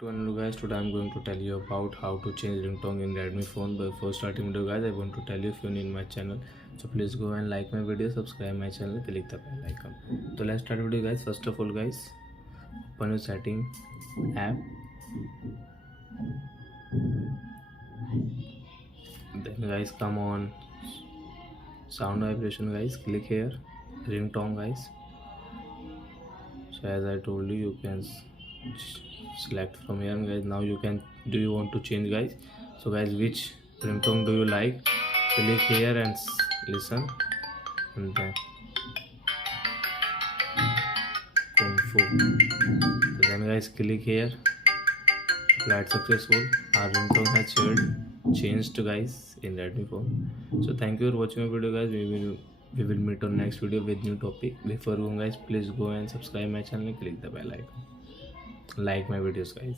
To hello guys, today I'm going to tell you about how to change ringtone in Redmi phone. But before starting video guys, I want to tell you if you're new in my channel, so please go and like my video, subscribe my channel, click the bell icon. So let's start video guys. First of all guys, open your setting app, then guys come on sound vibration guys, click here ringtone guys. So as I told you, you can select from here guys. Now you can, do you want to change guys? So guys, which ringtone do you like? Click here and listen, and then kung fu. So then guys, click here, applied successful. Our ringtone has changed guys in Redmi phone. So thank you for watching my video guys. We will meet on next video with new topic. Before going guys, please go and subscribe my channel and click the bell icon, like my videos guys.